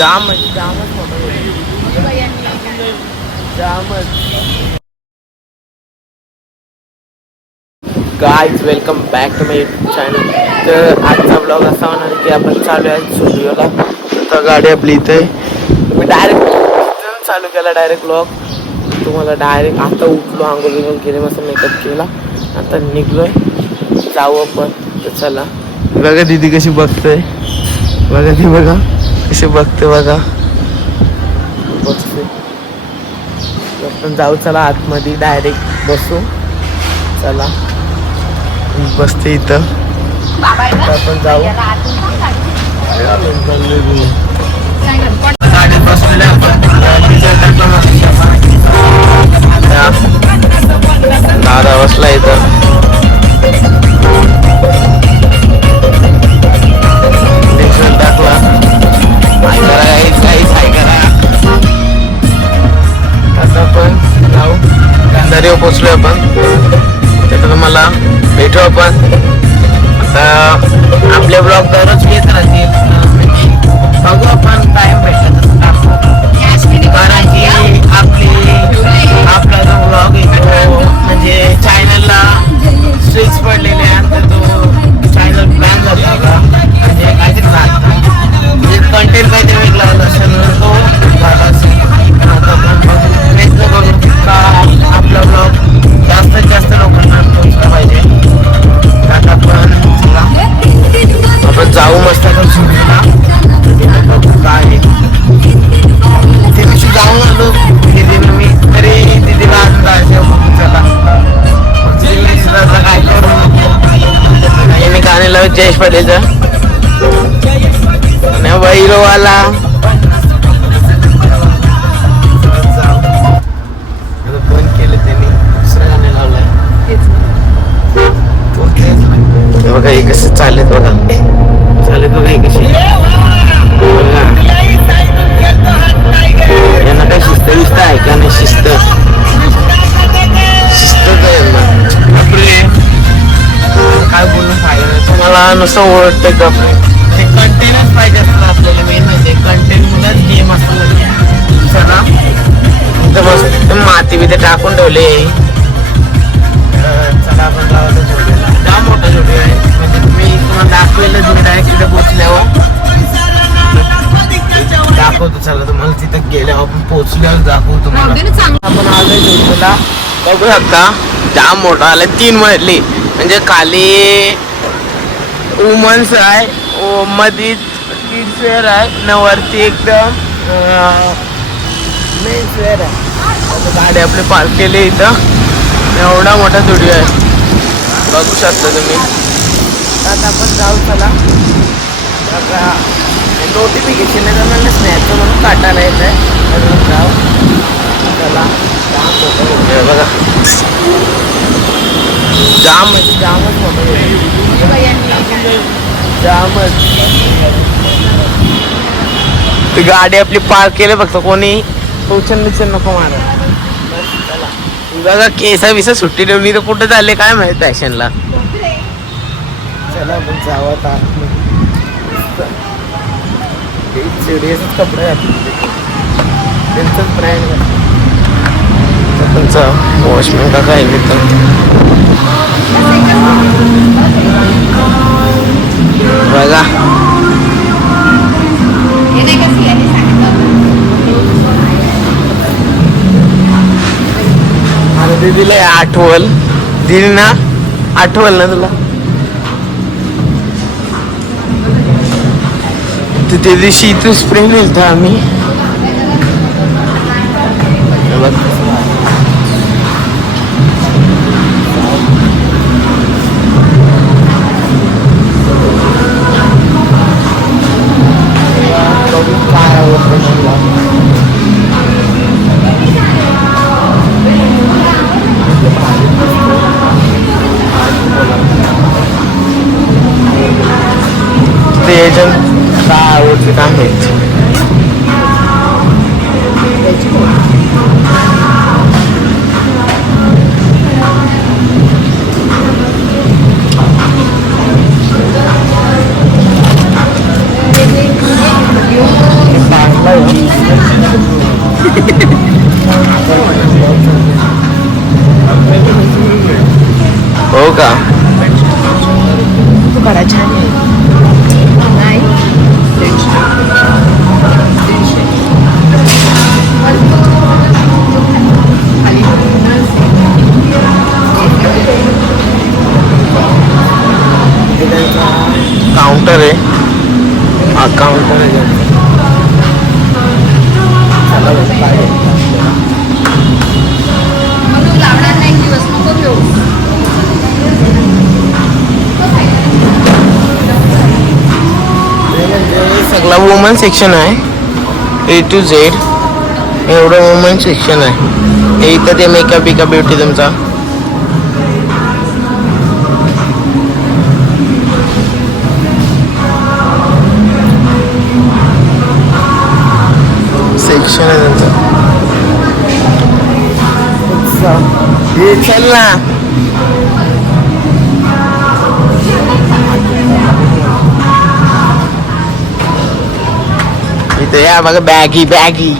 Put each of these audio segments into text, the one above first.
जामच guys, welcome back to my YouTube channel. तर आजचा blog असा होणार की आपण चालू आहे स्टुडिओला. आता गाडी आपली इथे आहे. मी डायरेक्ट चालू केला डायरेक्ट ब्लॉग. तुम्हाला डायरेक्ट आता उठलो, आंघोळ बिंघोळ केले, मस्त मेकअप केला, आता निघलोय, जाऊ आपण. तर चला. बघा दीदी कशी बघते, बघा ती, बघा कशी बघते, बघा बघते. आपण जाऊ, चला आतमध्ये डायरेक्ट बसू. चला बसते इथं, आपण जाऊ. गाडीत बसलेलं दादा बसला इथं. टाकला काही करा. आता आपण जाऊ, दर्यावर पोचलोय आपण. तर मला भेटू आपण. आता आपले ब्लॉग दररोज येत राहतील, म्हणजे बघू आपण टाइम भेटला तसं टाकू. कारण की आपला जो ब्लॉग आहे तो म्हणजे चॅनलला स्ट्रिक्स पडलेले आहे. तर तो चॅनल बॅन झाला होता, म्हणजे काहीतरी म्हणजे कंटेंट काहीतरी वेगळा होता असेल, तो झाला असेल. पण आता आपण प्रयत्न करू का आपला ब्लॉग जास्तीत जास्त लोकांना पोहोचला पाहिजे. आता आपण जाऊ मस्त काय ते दिवशी जाऊन आलो दिदीनं मी, तरी दिदीला चला काय करू. मी गाणे लावत जयेश पाटीलचं आणि वैरोवाला. बंद केलं त्यांनी, दुसरं गाणे लावलंय. बघा हे कसं चालत, बघा चालत, बघा हे कशी. यांना काय शिस्त विस्त आहे का नाही? शिस्त काय बोलून फायदा. तुम्हाला नुसतं ओळखते का ते कंटेनच पाहिजे असतं आपल्याला. मेन म्हणजे कंटेंट मुलाच गेम असतो. चला तर मस्त माती बिथे टाकून ठेवले. चला आपण लावतो जोडीला. जाम मोठा जोडी आहे, म्हणजे मी तुम्हाला दाखवेल जोडी डायरेक्ट तिथे पोचल्यावर दाखवतो. चला तुम्हाला तिथं गेल्यावर आपण पोचल्यावर दाखवू तुम्हाला. आपण आलोय जोडीला, बघू शकता जाम मोठा आलाय. 3 मजली, म्हणजे खाली वुमन्स आहे, मध्ये किड्स वेअर आहे, न वरती एकदम मेन्स वेअर आहे. आता गाडी आपली पार्क केली इथं. एवढा मोठा स्टुडिओ आहे, बघू शकता तुम्ही. आता आपण जाऊ. चला आता नोटिफिकेशन आहे तर मला स्नॅपचं म्हणून काटायला येत आहे. जाऊ. चला जाम मोठं बघा, जाम म्हणजे जामच मोठं जामच. ती गाडी आपली पार्क केली, फक्त कोणी उचल बिचल नको मारा. बघा केसा बिसा सुट्टी ठेवली तर कुठं झाले काय माहिती फॅशनला. चला आपण जाऊ आता. सिरियस कपडे त्यांचंच ब्रँड. तुमचा वॉचमॅन का काय मित्र बघा. दीदीला आठवल, दिदी ना आठवल ना तुला. त्या दिवशी इथून स्प्रे नेलता आम्ही. ते एजंट काय आवडते काम आहेत. हो का? तू काढा छान आहे. नाही काउंटर आहे. हा काउंटर आहे. लावणार नाही दिवस नको घेऊ. सगळा वुमन सेक्शन आहे. A to Z एवढं वुमन सेक्शन आहे. इथं ते मेकअप बिकअप ब्युटी तुमचा सेक्शन आहे त्यांचं. हे चल ना. इथे या बघा बॅगी बॅगी.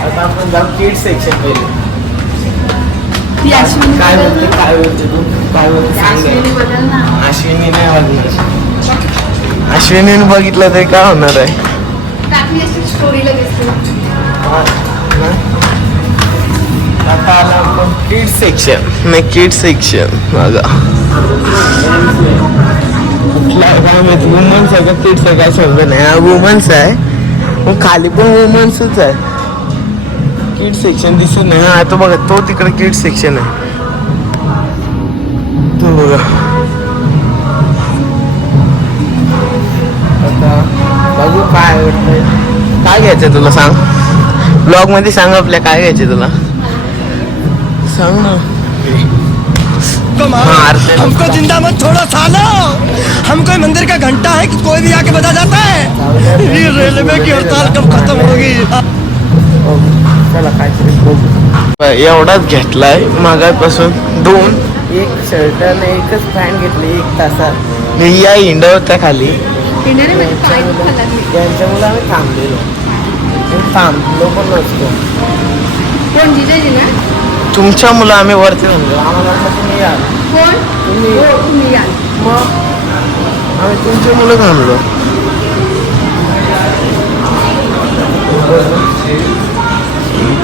आता आपण जाऊ किड सेक्शन पहिले. काय बोलते काय बोलते तू काय बोलते सांग. अश्विनी नाही बघणार. अश्विनीने बघितलं तरी काय होणार आहे. आता आला आपण किड सेक्शन. नाही किड सेक्शन बघा कुठला काय माहिती वुमन्स आहे का किड्स आहे काय समजा नाही. हा वुमन्स आहे मग खाली पण वुमन्सच आहे. किड सेक्शन दिसत नाही. हा तो बघा तो तिकडे किड सेक्शन आहे. तो बघा आता बघू काय आवडतंय. काय घ्यायचं तुला सांग. ब्लॉग मध्ये सांग आपल्या काय घ्यायचे तुला सांग ना. हमको जिंदा मत छोड़ो सालो. हम कोई मंदिर का घंटा है कि कोई भी आके बता जाता है. ये रेलवे की हड़ताल कब खत्म होगी. चला काहीतरी एवढाच घेतलाय मागापासून. दोन एक शर्ट आणि एकच पॅन्ट घेतली 1 तासात. या इंड होत्या खाली त्यांच्यामुळे आम्ही थांबलेलो. थांबलो पण नसतो. कोण जिजाजी ना तुमच्या मुलं आम्ही वरती थांबलो. आम्हाला वाटलं तुम्ही या. कोण तुम्ही या. मग आम्ही तुमची मुलं थांबलो.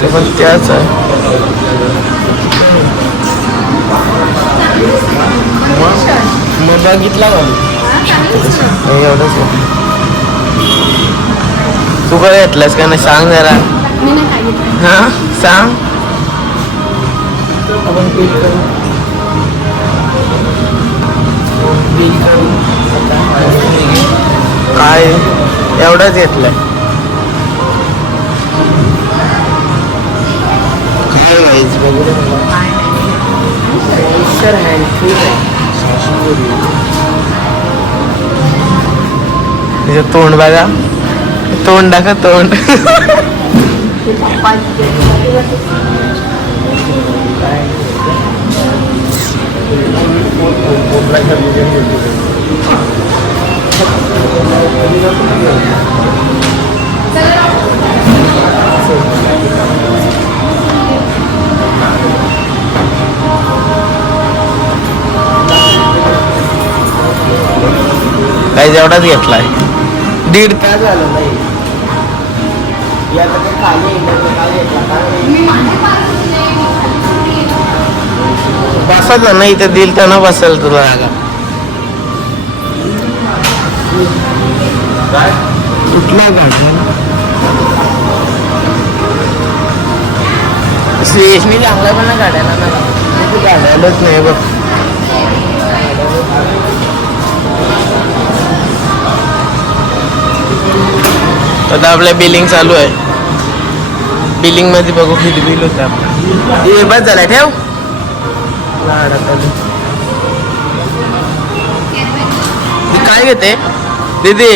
ते पण त्याच आहे. मग बघितला का एवढंच आहे. तू काय घेतलास का नाही सांग जरा. मी नाही काय घेतलं. हा सांग. आपण बिल करू. बिल करू काय एवढंच घेतलंय. काय व्हायचं वगैरे तोंड बघा. तोंड दाखव तोंड. काही जेवढाच घेतलाय. 1.5 तास झालं नाही. बसायचं नाही तर दिल तर न बसेल तुला. कुठला गाडी स्टेशनी चांगला पण ना गाड्याला ना गाड्यालाच नाही बघ. आता आपल्या बिलिंग चालू आहे. बिलिंग मध्ये बघू किती बिल होतं आपलं. हे बस झालाय ठेव. काय घेते दीदी.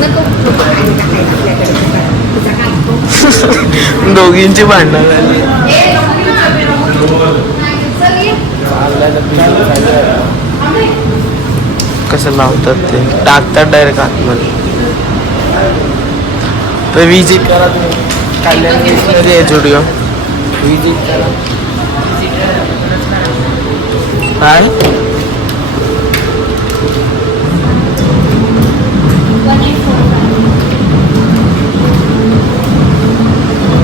नको दोघींची भांडणं झाली. चल ये. कसं लावतात ते टाकतात डायरेक्ट आतमध्ये. तर विजिट करा तुम्ही कल्याण मध्ये आहे स्टुडिओ. विजिट करा. काय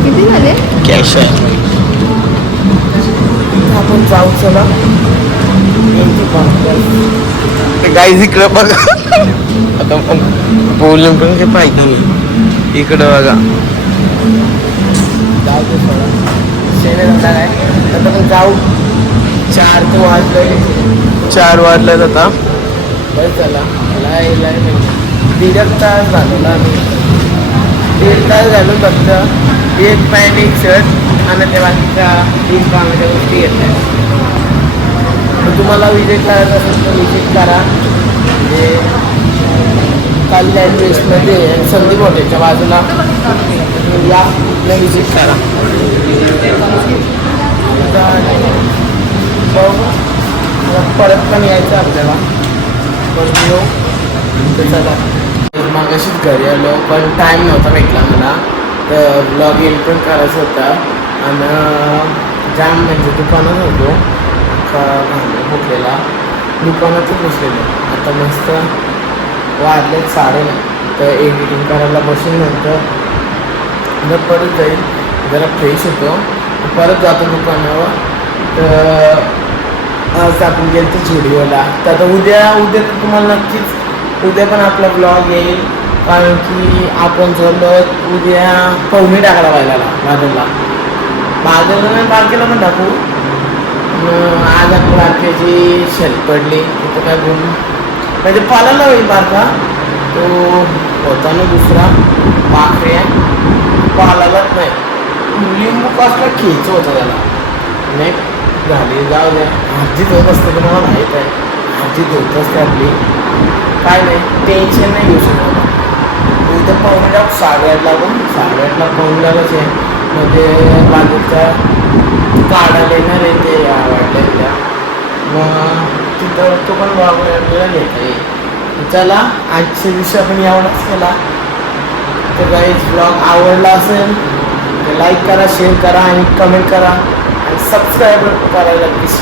किती झाले? कॅश आहे. आपण जाऊ चला. गाईज इकडं बघा. आता बोलून पण काही फायदा नाही. इकडं बघा. जाऊ दे थोडा. शेणे झाला काय आता पण जाऊ. 4 तर वाजले. 4 वाजल्यात आता. बरं चला. लय 1.5 तास झालेला आम्ही. 1.5 तास झालो फक्त. एक पॅन्ट एक शर्ट आणि त्या बाकीच्या 3 कामाच्या गोष्टी घेतल्या. तर तुम्हाला विजिट करायचं असेल तर विजिट करा. म्हणजे कल्याण वेस्टमध्ये संदीप हॉटेलच्या बाजूला या विजिट करा. परत पण यायचं आपल्याला. पण येऊ तर चला. मागाशीच घरी आलो पण टाईम नव्हता भेटला मला. तर ब्लॉग एंड पण करायचा होता. आणि जाम म्हणजे दुकानात होतो. फुटलेला दुकानातच बसलेलो. आता मस्त वाजलेत 9:30. तर एडिटिंग करायला बसून नंतर जर परत जाईल. जरा फ्रेश होतो परत जातो दुकानावर. तर आज आपण गेलो तर स्टुडिओला. तर आता उद्या तर तुम्हाला नक्कीच उद्या पण आपला ब्लॉग येईल. कारण की आपण झालो उद्या पवनी टाकायला बाजारला नाही बारकेला पण टाकू. आज आपण बारक्याची शेल पडली. तिथं काय बोलू म्हणजे पालायला होईल बारका. तो होता ना दुसरा पाखऱ्या पालायलाच नाही. लिंबू कसला खेच होता त्याला. नाही झाली जाऊ द्या. हाजीत होत असतं तर मला माहीत आहे. हाजीत होत असते आपली. काय नाही टेन्शन नाही घेऊ शकत. उद्या पाहुण्याला 8:30 लागून 8:30 पाहुण्यालाच आहे. म्हणजे बाजूच्या काढायला येणार आहे ते आवडल्या. मग तिथं तो पण आपल्याला घेता येईल. चला आजच्या दिवशी आपण एवढाच केला. तर गाईज ब्लॉग आवडला असेल तर लाईक करा शेअर करा आणि कमेंट करा आणि सबस्क्राईब करायला विसरू